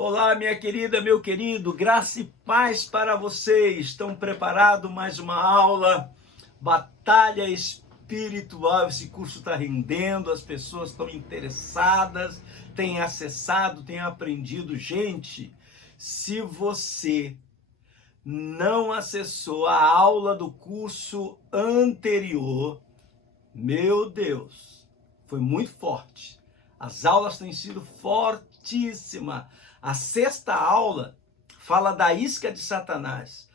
Olá, minha querida, meu querido, graça e paz para vocês. Estão preparados? Mais uma aula, batalha espiritual. Esse curso está rendendo, as pessoas estão interessadas, têm acessado, têm aprendido. Gente, se você não acessou a aula do curso anterior, meu Deus, foi muito forte. As aulas têm sido fortíssimas. A sexta aula fala da isca de Satanás.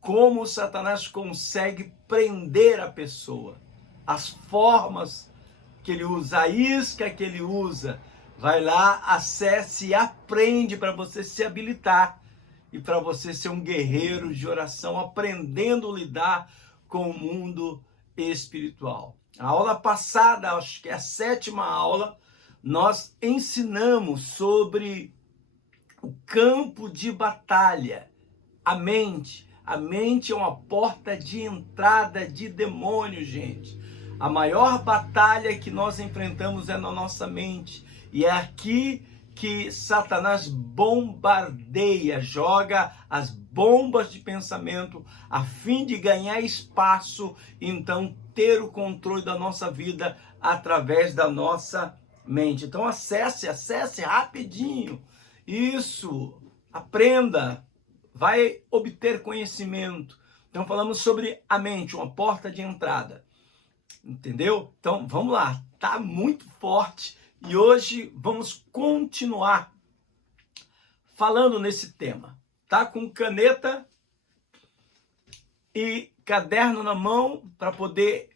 Como Satanás consegue prender a pessoa. As formas que ele usa, a isca que ele usa. Vai lá, acesse e aprende para você se habilitar. E para você ser um guerreiro de oração, aprendendo a lidar com o mundo espiritual. A aula passada, acho que é a sétima aula, nós ensinamos sobre o campo de batalha, a mente. A mente é uma porta de entrada de demônio, gente. A maior batalha que nós enfrentamos é na nossa mente. E é aqui que Satanás bombardeia, joga as bombas de pensamento a fim de ganhar espaço, então ter o controle da nossa vida através da nossa mente. Então acesse rapidinho. Isso, aprenda, vai obter conhecimento. Então falamos sobre a mente, uma porta de entrada. Entendeu? Então vamos lá, tá muito forte. E hoje vamos continuar falando nesse tema. Tá com caneta e caderno na mão para poder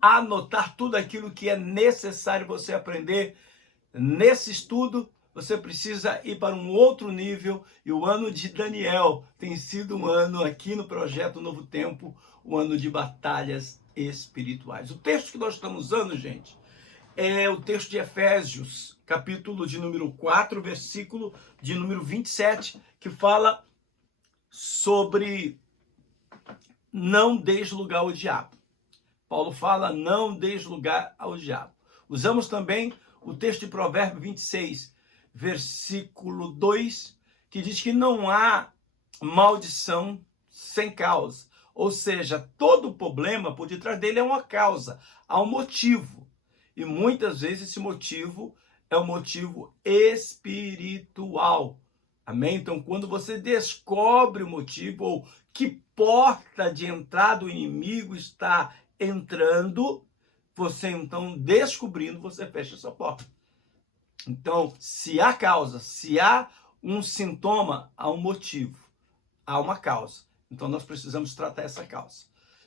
anotar tudo aquilo que é necessário você aprender nesse estudo. Você precisa ir para um outro nível. E o ano de Daniel tem sido um ano aqui no Projeto Novo Tempo, um ano de batalhas espirituais. O texto que nós estamos usando, gente, é o texto de Efésios, capítulo de número 4, versículo de número 27, que fala sobre não deis lugar ao diabo. Paulo fala, não deis lugar ao diabo. Usamos também o texto de Provérbios 26, versículo 2, que diz que não há maldição sem causa. Ou seja, todo problema, por detrás dele é uma causa, há um motivo. E muitas vezes esse motivo é um motivo espiritual. Amém? Então, quando você descobre o motivo, ou que porta de entrada o inimigo está entrando, você então, descobrindo, você fecha essa porta. Então, se há causa, se há um sintoma, há um motivo, há uma causa. Então, nós precisamos tratar essa causa.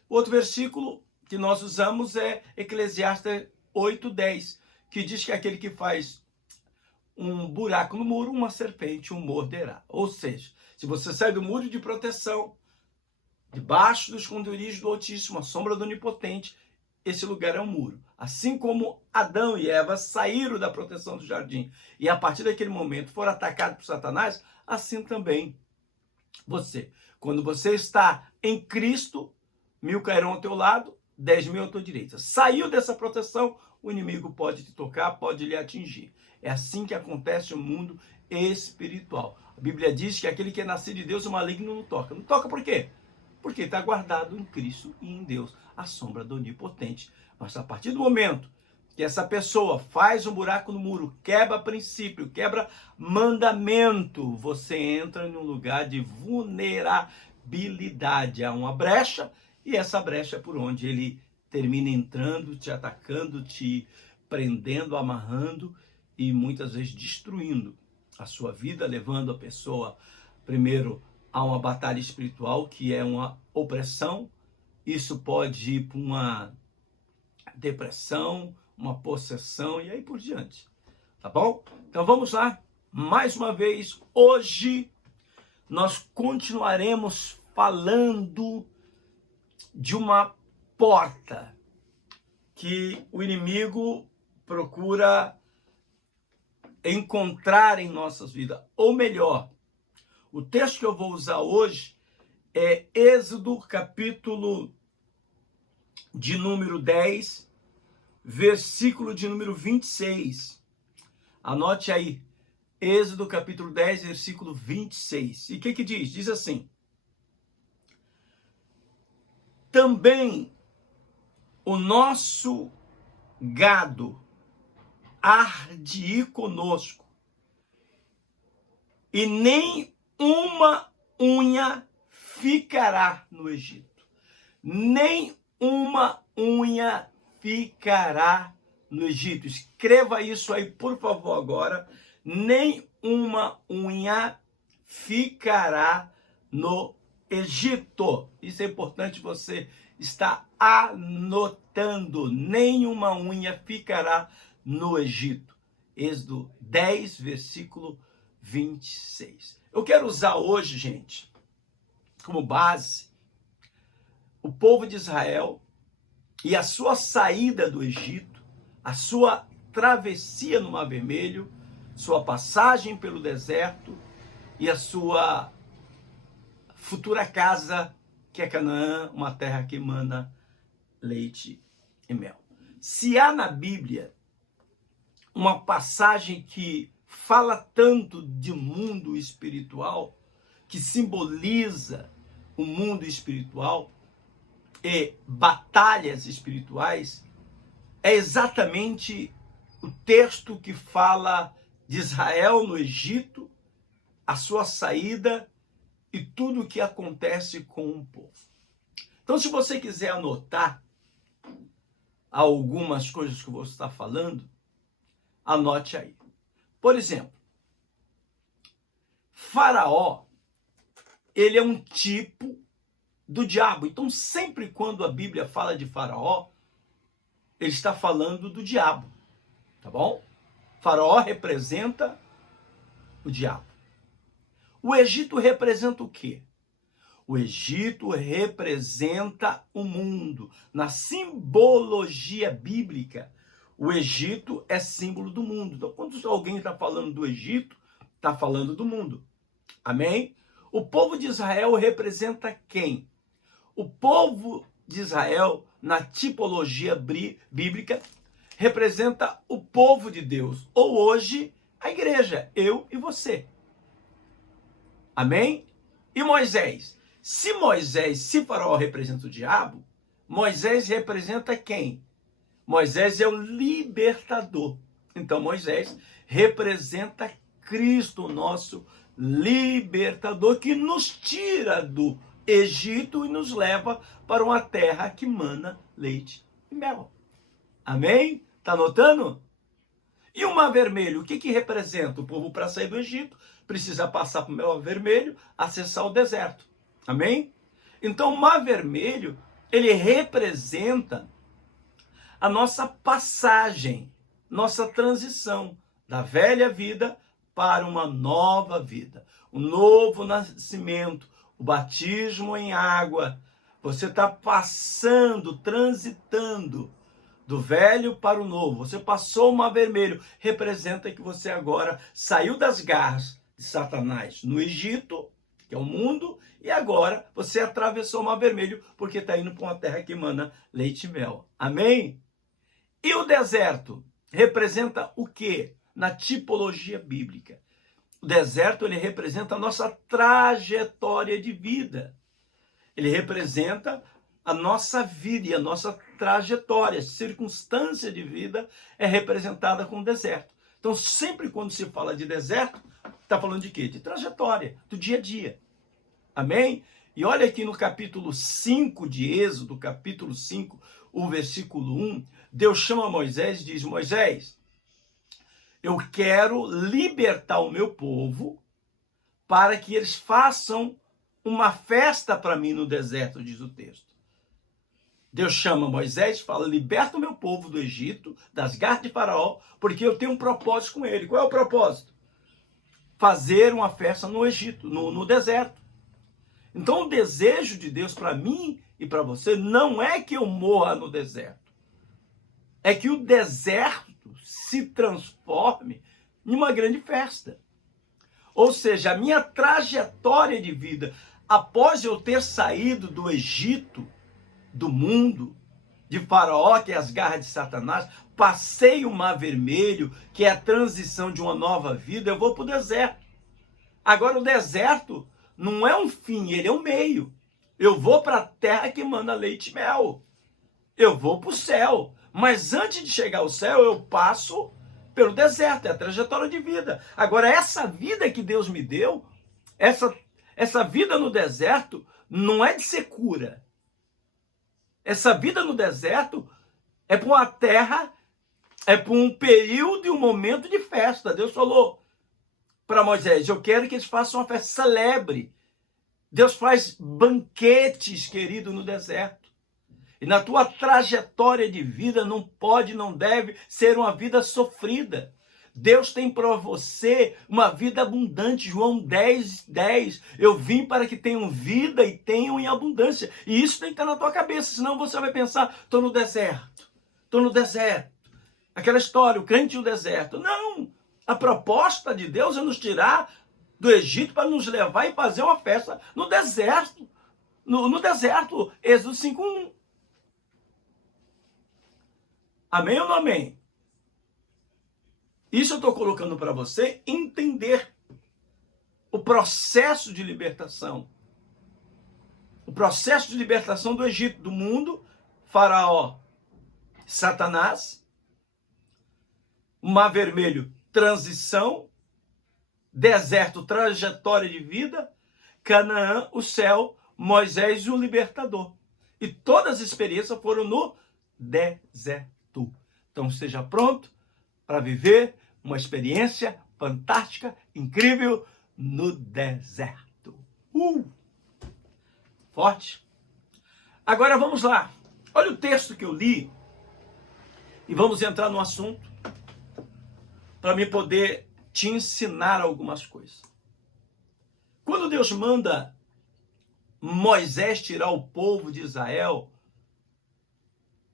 O outro versículo que nós usamos é Eclesiastes 8:10, que diz que aquele que faz um buraco no muro, uma serpente o morderá. Ou seja, se você sai do muro de proteção, debaixo do esconderijo do Altíssimo, a sombra do Onipotente, esse lugar é um muro. Assim como Adão e Eva saíram da proteção do jardim e a partir daquele momento foram atacados por Satanás, assim também você. Quando você está em Cristo, 1000 cairão ao teu lado, 10.000 à tua direita. Saiu dessa proteção, o inimigo pode te tocar, pode lhe atingir. É assim que acontece no mundo espiritual. A Bíblia diz que aquele que é nascido de Deus, o maligno não toca. Não toca por quê? Porque está guardado em Cristo e em Deus, a sombra do Onipotente. Mas a partir do momento que essa pessoa faz um buraco no muro, quebra princípio, quebra mandamento, você entra em um lugar de vulnerabilidade. Há uma brecha, e essa brecha é por onde ele termina entrando, te atacando, te prendendo, amarrando e muitas vezes destruindo a sua vida, levando a pessoa, primeiro, a uma batalha espiritual, que é uma opressão. Isso pode ir para uma depressão, uma possessão e aí por diante. Tá bom? Então vamos lá. Mais uma vez, hoje nós continuaremos falando de uma porta que o inimigo procura encontrar em nossas vidas. Ou melhor, o texto que eu vou usar hoje é Êxodo, capítulo de número 10, versículo de número 26. Anote aí, Êxodo capítulo 10, versículo 26. E o que diz? Diz assim: também o nosso gado há de ir conosco, e nem uma unha ficará no Egito. Nem uma unha ficará no Egito. Escreva isso aí, por favor, agora. Nem uma unha ficará no Egito. Isso é importante você estar anotando. Nenhuma unha ficará no Egito. Êxodo 10, versículo 26. Eu quero usar hoje, gente, como base, o povo de Israel e a sua saída do Egito, a sua travessia no Mar Vermelho, sua passagem pelo deserto e a sua futura casa, que é Canaã, uma terra que emana leite e mel. Se há na Bíblia uma passagem que fala tanto de mundo espiritual, que simboliza o mundo espiritual e batalhas espirituais, é exatamente o texto que fala de Israel no Egito, a sua saída e tudo o que acontece com o povo. Então, se você quiser anotar algumas coisas que eu vou estar falando, anote aí. Por exemplo, Faraó, ele é um tipo do diabo. Então, sempre quando a Bíblia fala de Faraó, ele está falando do diabo, tá bom? Faraó representa o diabo. O Egito representa o quê? O Egito representa o mundo. Na simbologia bíblica, o Egito é símbolo do mundo. Então, quando alguém está falando do Egito, está falando do mundo. Amém? O povo de Israel representa quem? O povo de Israel, na tipologia bíblica, representa o povo de Deus. Ou hoje, a igreja, eu e você. Amém? E Moisés? Se Faraó representa o diabo, Moisés representa quem? Moisés é o libertador. Então, Moisés representa Cristo, nosso libertador, que nos tira do Egito e nos leva para uma terra que mana leite e mel. Amém? Tá notando? E o Mar Vermelho, o que representa? O povo, para sair do Egito, precisa passar para o Mar Vermelho, acessar o deserto. Amém? Então, o Mar Vermelho, ele representa a nossa passagem, nossa transição da velha vida para uma nova vida, um novo nascimento, o batismo em água. Você está passando, transitando do velho para o novo. Você passou o Mar Vermelho, representa que você agora saiu das garras de Satanás no Egito, que é o mundo, e agora você atravessou o Mar Vermelho porque está indo para uma terra que emana leite e mel. Amém? E o deserto representa o quê? Na tipologia bíblica. O deserto, ele representa a nossa trajetória de vida. Ele representa a nossa vida e a nossa trajetória. A circunstância de vida é representada com o deserto. Então, sempre quando se fala de deserto, está falando de quê? De trajetória, do dia a dia. Amém? E olha aqui no capítulo 5 de Êxodo, capítulo 5, o versículo 1, Deus chama Moisés e diz: Moisés, eu quero libertar o meu povo para que eles façam uma festa para mim no deserto, diz o texto. Deus chama Moisés e fala: liberta o meu povo do Egito, das garras de Faraó, porque eu tenho um propósito com ele. Qual é o propósito? Fazer uma festa no Egito, no deserto. Então, o desejo de Deus para mim e para você não é que eu morra no deserto. É que o deserto se transforme em uma grande festa. Ou seja, a minha trajetória de vida, após eu ter saído do Egito, do mundo, de Faraó, que é as garras de Satanás, passei o Mar Vermelho, que é a transição de uma nova vida, eu vou para o deserto. Agora o deserto não é um fim, ele é um meio. Eu vou para a terra que manda leite e mel. Eu vou para o céu. Mas antes de chegar ao céu, eu passo pelo deserto, é a trajetória de vida. Agora, essa vida que Deus me deu, essa vida no deserto, não é de secura. Essa vida no deserto é para uma terra, é para um período e um momento de festa. Deus falou para Moisés, eu quero que eles façam uma festa, celebre. Deus faz banquetes, querido, no deserto. E na tua trajetória de vida não pode, não deve ser uma vida sofrida. Deus tem para você uma vida abundante. João 10:10. Eu vim para que tenham vida e tenham em abundância. E isso tem que estar na tua cabeça, senão você vai pensar, estou no deserto. Estou no deserto. Aquela história, o crente e o deserto. Não! A proposta de Deus é nos tirar do Egito para nos levar e fazer uma festa no deserto. No deserto, Êxodo 5:1. Amém ou não amém? Isso eu estou colocando para você entender o processo de libertação. O processo de libertação do Egito, do mundo, Faraó, Satanás, Mar Vermelho, transição, deserto, trajetória de vida, Canaã, o céu, Moisés, o libertador. E todas as experiências foram no deserto. Então esteja pronto para viver uma experiência fantástica, incrível no deserto. Forte. Agora vamos lá. Olha o texto que eu li e vamos entrar no assunto para me poder te ensinar algumas coisas. Quando Deus manda Moisés tirar o povo de Israel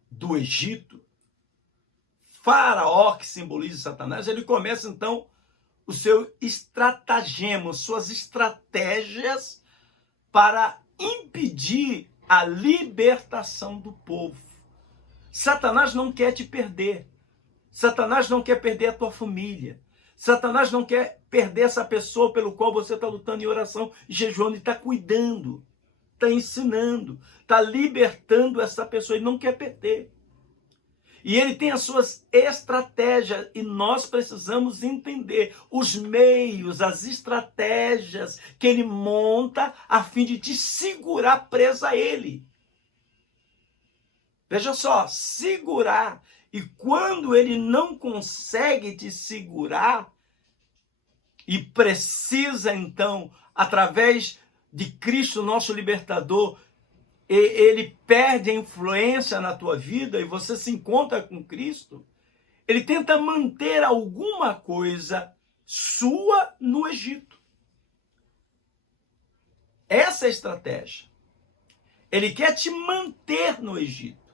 do Egito, Faraó, que simboliza Satanás, ele começa então o seu estratagema, suas estratégias para impedir a libertação do povo. Satanás não quer te perder. Satanás não quer perder a tua família. Satanás não quer perder essa pessoa pelo qual você está lutando em oração, jejuando e está cuidando, está ensinando, está libertando essa pessoa e não quer perder. E ele tem as suas estratégias e nós precisamos entender os meios, as estratégias que ele monta a fim de te segurar presa a ele. Veja só, segurar. E quando ele não consegue te segurar e precisa então, através de Cristo, nosso libertador, ele perde a influência na tua vida e você se encontra com Cristo, ele tenta manter alguma coisa sua no Egito. Essa é a estratégia. Ele quer te manter no Egito.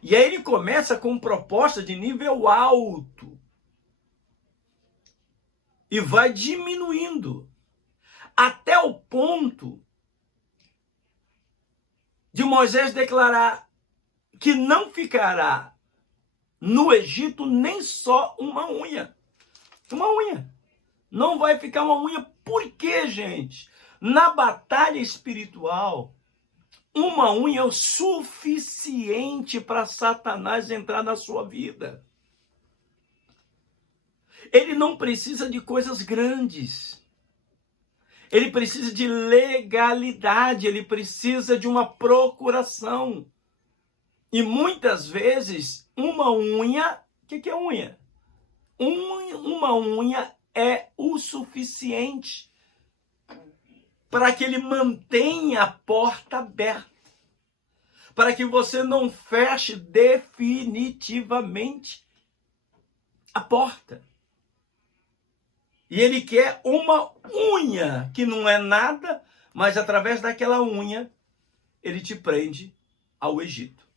E aí ele começa com proposta de nível alto. E vai diminuindo. Até o ponto de Moisés declarar que não ficará no Egito nem só uma unha. Uma unha. Não vai ficar uma unha. Por quê, gente? Na batalha espiritual, uma unha é o suficiente para Satanás entrar na sua vida. Ele não precisa de coisas grandes. Ele precisa de legalidade, ele precisa de uma procuração. E muitas vezes, uma unha... O que é unha? Uma unha é o suficiente para que ele mantenha a porta aberta. Para que você não feche definitivamente a porta. E ele quer uma unha, que não é nada, mas através daquela unha, ele te prende ao Egito.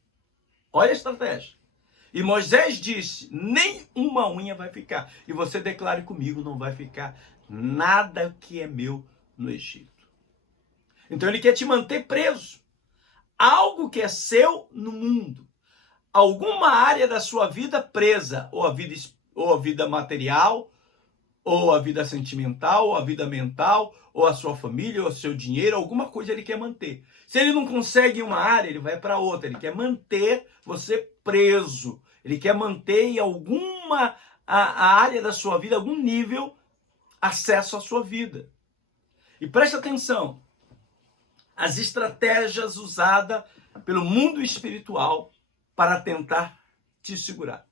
Olha a estratégia. E Moisés disse, nem uma unha vai ficar. E você declare comigo, não vai ficar nada que é meu no Egito. Então ele quer te manter preso. Algo que é seu no mundo. alguma área da sua vida presa, ou a vida material, ou a vida sentimental, ou a vida mental, ou a sua família, ou o seu dinheiro, alguma coisa ele quer manter. Se ele não consegue uma área, ele vai para outra. Ele quer manter você preso. Ele quer manter em alguma a área da sua vida, algum nível, acesso à sua vida. E preste atenção, as estratégias usadas pelo mundo espiritual para tentar te segurar.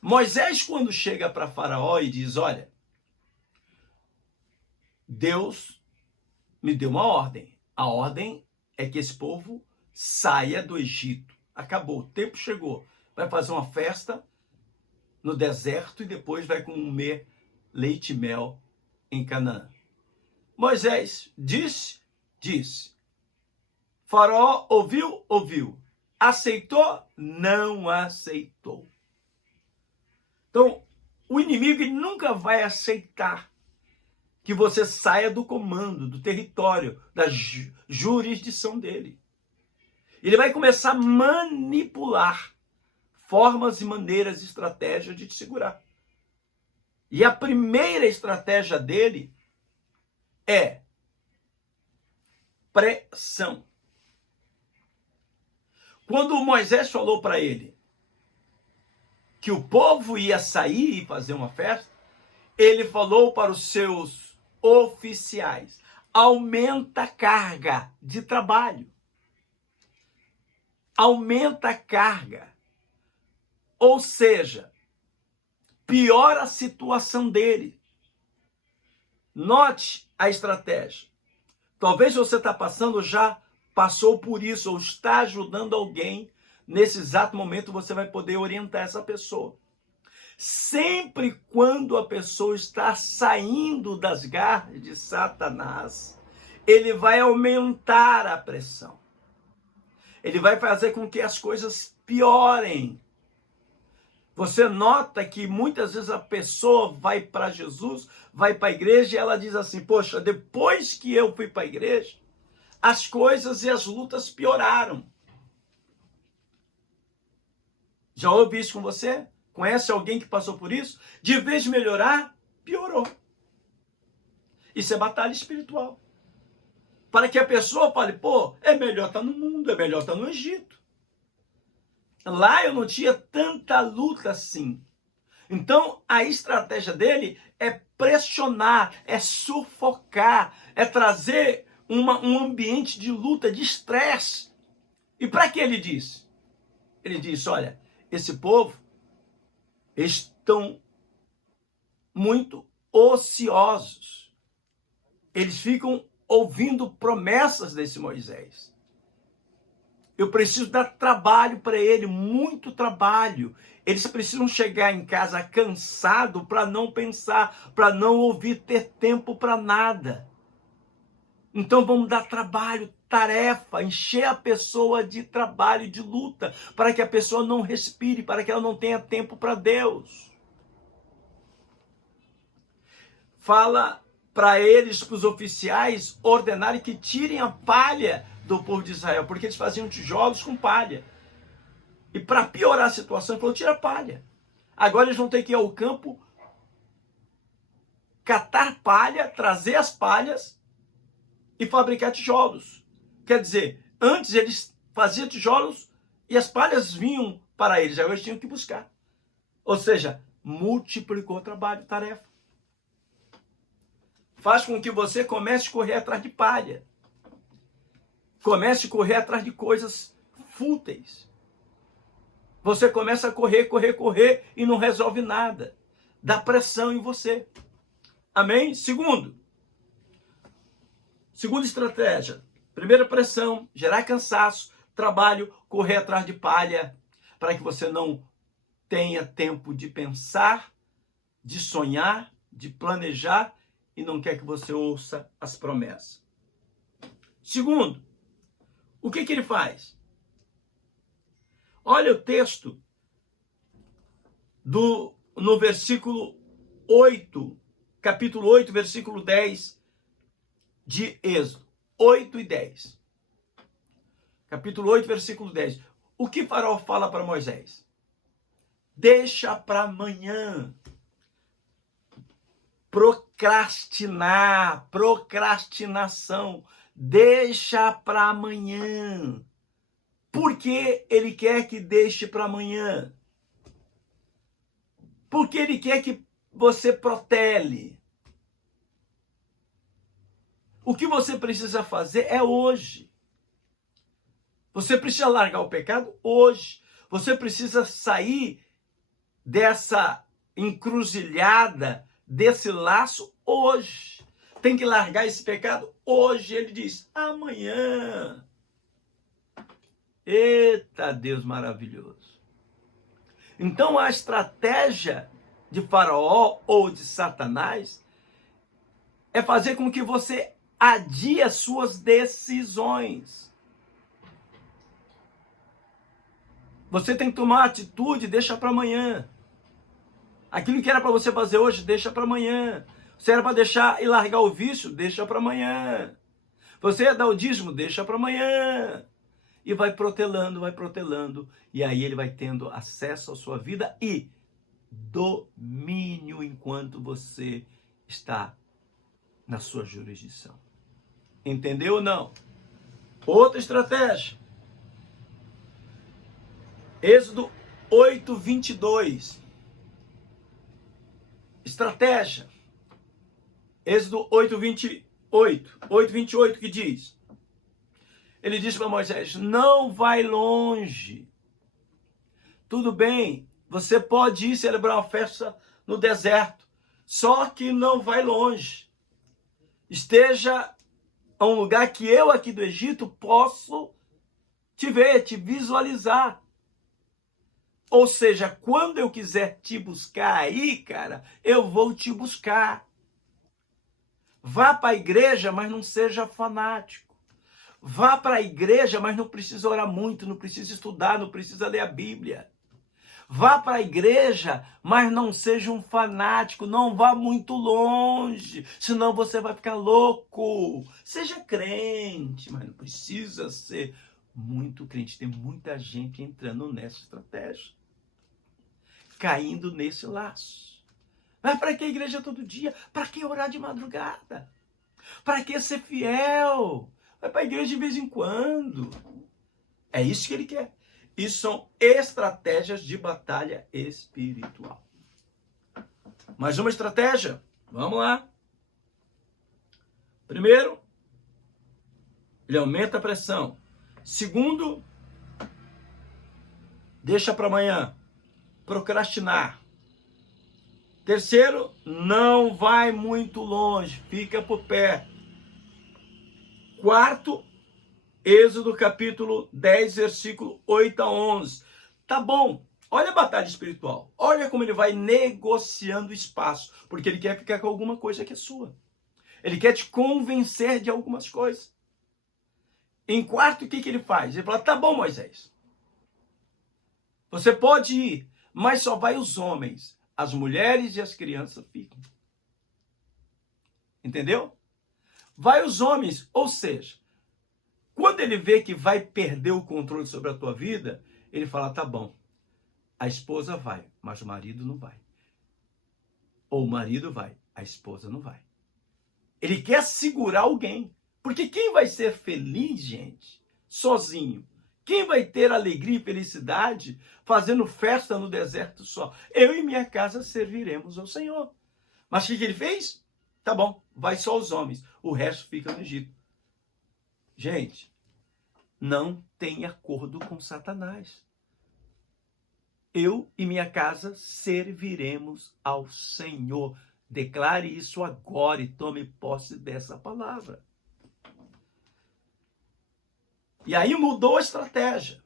Moisés, quando chega para Faraó e diz, olha, Deus me deu uma ordem. A ordem é que esse povo saia do Egito. Acabou, o tempo chegou. Vai fazer uma festa no deserto e depois vai comer leite e mel em Canaã. Moisés disse. Faraó ouviu. Aceitou? Não aceitou. Então, o inimigo ele nunca vai aceitar que você saia do comando, do território, da jurisdição dele. Ele vai começar a manipular formas e maneiras, estratégias de te segurar. E a primeira estratégia dele é pressão. Quando Moisés falou para ele que o povo ia sair e fazer uma festa, ele falou para os seus oficiais, aumenta a carga de trabalho. Aumenta a carga. Ou seja, piora a situação dele. Note a estratégia. Talvez você está passando, já passou por isso, ou está ajudando alguém. Nesse exato momento você vai poder orientar essa pessoa. Sempre quando a pessoa está saindo das garras de Satanás, ele vai aumentar a pressão. Ele vai fazer com que as coisas piorem. Você nota que muitas vezes a pessoa vai para Jesus, vai para a igreja e ela diz assim, poxa, depois que eu fui para a igreja, as coisas e as lutas pioraram. Já ouvi isso com você? Conhece alguém que passou por isso? De vez de melhorar, piorou. Isso é batalha espiritual. Para que a pessoa fale, pô, é melhor estar no mundo, é melhor estar no Egito. Lá eu não tinha tanta luta assim. Então, a estratégia dele é pressionar, é sufocar, é trazer um ambiente de luta, de estresse. E para que ele disse? Ele disse, olha, esse povo estão muito ociosos. Eles ficam ouvindo promessas desse Moisés. Eu preciso dar trabalho para ele, muito trabalho. Eles precisam chegar em casa cansado para não pensar, para não ouvir, ter tempo para nada. Então vamos dar trabalho, tarefa, encher a pessoa de trabalho, de luta, para que a pessoa não respire, para que ela não tenha tempo para Deus. Fala para eles, para os oficiais, ordenarem que tirem a palha do povo de Israel, porque eles faziam tijolos com palha. E para piorar a situação, ele falou, tira a palha. Agora eles vão ter que ir ao campo, catar palha, trazer as palhas e fabricar tijolos. Quer dizer, antes eles faziam tijolos e as palhas vinham para eles, agora eles tinham que buscar. Ou seja, multiplicou o trabalho, tarefa. Faz com que você comece a correr atrás de palha. Comece a correr atrás de coisas fúteis. Você começa a correr e não resolve nada. Dá pressão em você. Amém? Segunda estratégia. Primeira pressão, gerar cansaço, trabalho, correr atrás de palha, para que você não tenha tempo de pensar, de sonhar, de planejar e não quer que você ouça as promessas. Segundo, o que ele faz? Olha o texto no versículo 8, capítulo 8, versículo 10 de Êxodo. 8 e 10. Capítulo 8, versículo 10. o que Faraó fala para Moisés? Deixa para amanhã. Procrastinar, procrastinação. Deixa para amanhã. Por que ele quer que deixe para amanhã? Porque ele quer que você protele. O que você precisa fazer é hoje. Você precisa largar o pecado hoje. Você precisa sair dessa encruzilhada, desse laço hoje. Tem que largar esse pecado hoje. Ele diz, amanhã. Eita, Deus maravilhoso. Então a estratégia de Faraó ou de Satanás é fazer com que você adie as suas decisões. Você tem que tomar atitude, deixa para amanhã. Aquilo que era para você fazer hoje, deixa para amanhã. Se era para deixar e largar o vício, deixa para amanhã. Você ia dar o dízimo, deixa para amanhã. E vai protelando, e aí ele vai tendo acesso à sua vida e domínio enquanto você está na sua jurisdição. Entendeu ou não? Outra estratégia. Êxodo 8:22. Estratégia. Êxodo 8:28 que diz. Ele disse para Moisés, não vai longe. Tudo bem, você pode ir celebrar uma festa no deserto, só que não vai longe. Esteja a um lugar que eu aqui do Egito posso te ver, te visualizar. Ou seja, quando eu quiser te buscar aí, cara, eu vou te buscar. Vá para a igreja, mas não seja fanático. Vá para a igreja, mas não precisa orar muito, não precisa estudar, não precisa ler a Bíblia. Vá para a igreja, mas não seja um fanático, não vá muito longe, senão você vai ficar louco. Seja crente, mas não precisa ser muito crente. Tem muita gente entrando nessa estratégia, caindo nesse laço. Mas para que a igreja todo dia? Para que orar de madrugada? Para que ser fiel? Vai para a igreja de vez em quando. É isso que ele quer. Isso são estratégias de batalha espiritual. Mais uma estratégia. Vamos lá. Primeiro, ele aumenta a pressão. Segundo, deixa para amanhã. Procrastinar. Terceiro, não vai muito longe. Fica por perto. Quarto, Êxodo capítulo 10, versículo 8 a 11. Tá bom, olha a batalha espiritual. Olha como ele vai negociando espaço. Porque ele quer ficar com alguma coisa que é sua. Ele quer te convencer de algumas coisas. Em quarto, o que ele faz? Ele fala, tá bom, Moisés. Você pode ir, mas só vai os homens. As mulheres e as crianças ficam. Entendeu? Vai os homens, ou seja, quando ele vê que vai perder o controle sobre a tua vida, ele fala, tá bom, a esposa vai, mas o marido não vai. Ou o marido vai, a esposa não vai. Ele quer segurar alguém, porque quem vai ser feliz, gente, sozinho? Quem vai ter alegria e felicidade fazendo festa no deserto só? Eu e minha casa serviremos ao Senhor. Mas o que ele fez? Tá bom, vai só os homens, o resto fica no Egito. Gente, não tem acordo com Satanás. Eu e minha casa serviremos ao Senhor. Declare isso agora e tome posse dessa palavra. E aí mudou a estratégia.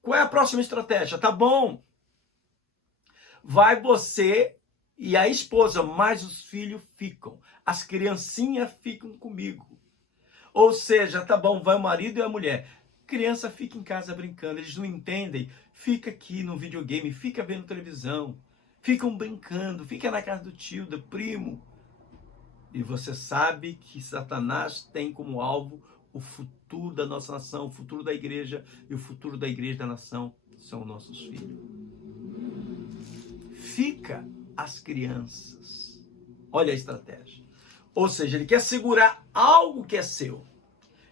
Qual é a próxima estratégia? Tá bom, vai você e a esposa, mas os filhos ficam. As criancinhas ficam comigo. Ou seja, tá bom, vai o marido e a mulher. Criança fica em casa brincando, eles não entendem. Fica aqui no videogame, fica vendo televisão. Ficam brincando, fica na casa do tio, do primo. E você sabe que Satanás tem como alvo o futuro da nossa nação, o futuro da igreja e o futuro da igreja e da nação são nossos filhos. Fica as crianças. Olha a estratégia. Ou seja, ele quer segurar algo que é seu.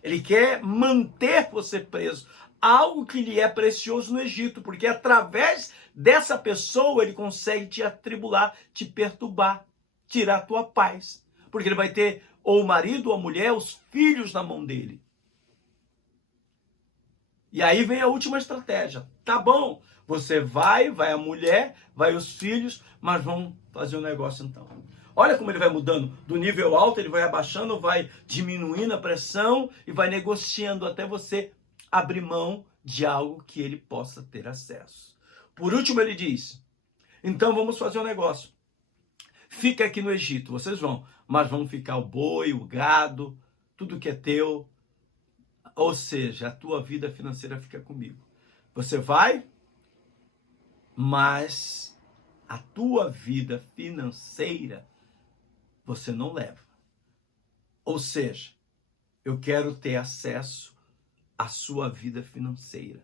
Ele quer manter você preso. Algo que lhe é precioso no Egito. Porque através dessa pessoa ele consegue te atribular, te perturbar, tirar a tua paz. Porque ele vai ter ou o marido ou a mulher, os filhos na mão dele. E aí vem a última estratégia. Tá bom, você vai a mulher, vai os filhos, mas vamos fazer um negócio então. Olha como ele vai mudando do nível alto, ele vai abaixando, vai diminuindo a pressão e vai negociando até você abrir mão de algo que ele possa ter acesso. Por último ele diz, então vamos fazer um negócio. Fica aqui no Egito, vocês vão, mas vão ficar o boi, o gado, tudo que é teu. Ou seja, a tua vida financeira fica comigo. Você vai, mas a tua vida financeira você não leva. Ou seja, eu quero ter acesso à sua vida financeira.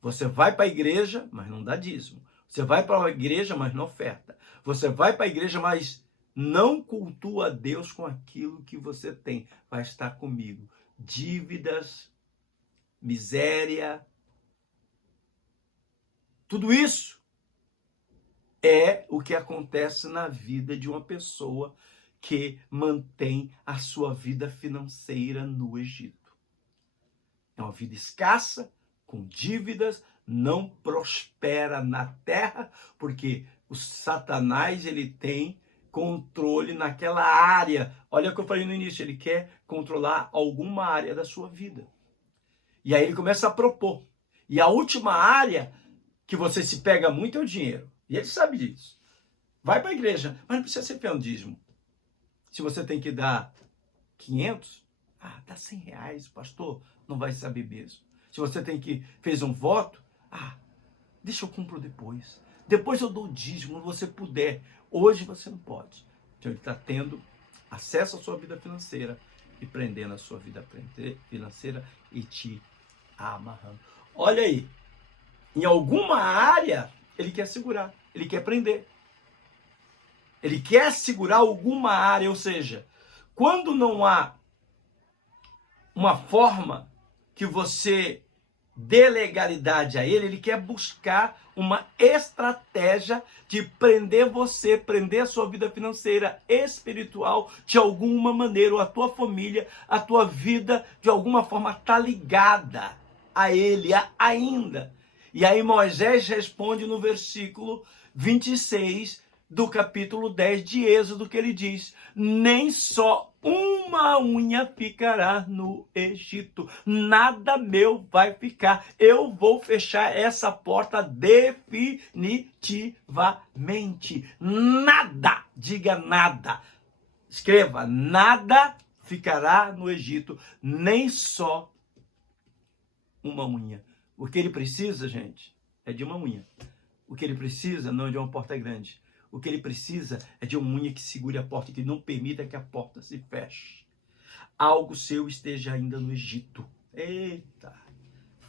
Você vai para a igreja, mas não dá dízimo. Você vai para a igreja, mas não oferta. Você vai para a igreja, mas não cultua a Deus com aquilo que você tem. Vai estar comigo. Dívidas, miséria, tudo isso é o que acontece na vida de uma pessoa que mantém a sua vida financeira no Egito. É uma vida escassa, com dívidas, não prospera na terra, porque o Satanás ele tem controle naquela área. Olha o que eu falei no início, ele quer controlar alguma área da sua vida. E aí ele começa a propor. E a última área que você se pega muito é o dinheiro. E ele sabe disso. Vai para a igreja, mas não precisa ser fiel no dízimo. Se você tem que dar 500, dá 100 reais, pastor, não vai saber mesmo. Se você tem que, fez um voto, deixa eu cumpro depois. Depois eu dou o dízimo, quando você puder. Hoje você não pode. Então ele está tendo acesso à sua vida financeira e prendendo a sua vida financeira e te amarrando. Olha aí, em alguma área ele quer segurar, ele quer prender. Ele quer segurar alguma área, ou seja, quando não há uma forma que você dê legalidade a ele, ele quer buscar uma estratégia de prender você, prender a sua vida financeira, espiritual, de alguma maneira, ou a tua família, a tua vida, de alguma forma, está ligada a ele ainda. E aí Moisés responde no versículo 26 do capítulo 10 de Êxodo, que ele diz, nem só uma unha ficará no Egito, nada meu vai ficar, eu vou fechar essa porta definitivamente, nada, diga nada, escreva, nada ficará no Egito, nem só uma unha. O que ele precisa, gente, é de uma unha. O que ele precisa não é de uma porta grande. O que ele precisa é de uma unha que segure a porta, que não permita que a porta se feche. Algo seu esteja ainda no Egito. Eita!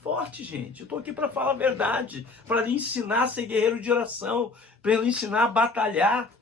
Forte, gente. Eu estou aqui para falar a verdade, para lhe ensinar a ser guerreiro de oração, para lhe ensinar a batalhar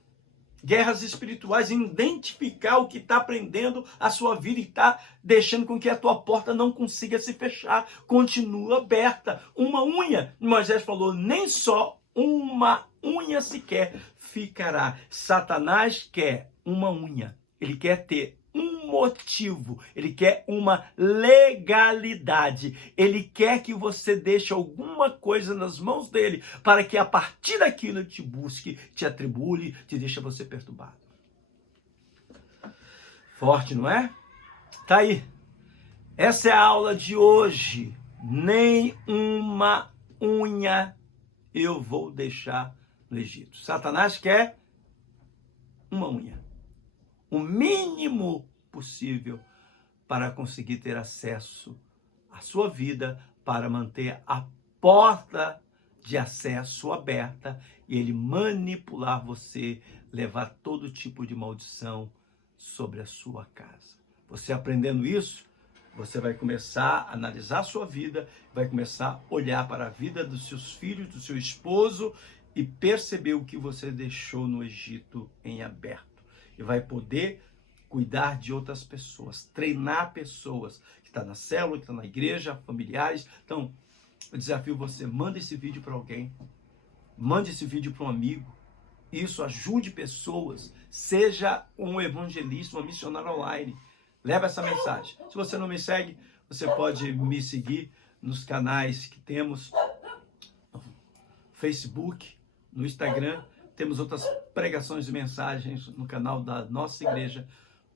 guerras espirituais, identificar o que está prendendo a sua vida e está deixando com que a tua porta não consiga se fechar. Continua aberta. Uma unha, Moisés falou, nem só uma unha sequer ficará. Satanás quer uma unha. Ele quer ter um motivo. Ele quer uma legalidade. Ele quer que você deixe alguma coisa nas mãos dele para que a partir daquilo ele te busque, te atribule, te deixe você perturbado. Forte, não é? Tá aí. Essa é a aula de hoje. Nem uma unha eu vou deixar no Egito. Satanás quer uma unha. O mínimo possível para conseguir ter acesso à sua vida, para manter a porta de acesso aberta e ele manipular você, levar todo tipo de maldição sobre a sua casa. Você aprendendo isso, Você vai começar a analisar a sua vida, vai começar a olhar para a vida dos seus filhos, do seu esposo e perceber o que você deixou no Egito em aberto. E vai poder cuidar de outras pessoas, treinar pessoas que estão na célula, que estão na igreja, familiares. Então, eu desafio você, manda esse vídeo para alguém, mande esse vídeo para um amigo. Isso ajude pessoas, seja um evangelista, uma missionária online. Leva essa mensagem. Se você não me segue, você pode me seguir nos canais que temos no Facebook, no Instagram. Temos outras pregações e mensagens no canal da nossa igreja,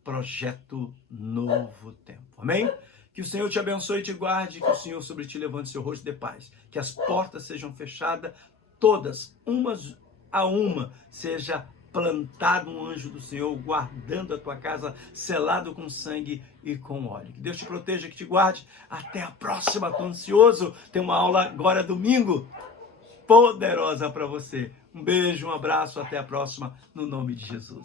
Projeto Novo Tempo. Amém? Que o Senhor te abençoe e te guarde, que o Senhor sobre ti levante seu rosto de paz. Que as portas sejam fechadas, todas, umas a uma, seja plantado um anjo do Senhor, guardando a tua casa, selado com sangue e com óleo. Que Deus te proteja, que te guarde. Até a próxima, estou ansioso. Tem uma aula agora domingo, poderosa para você. Um beijo, um abraço, até a próxima, no nome de Jesus.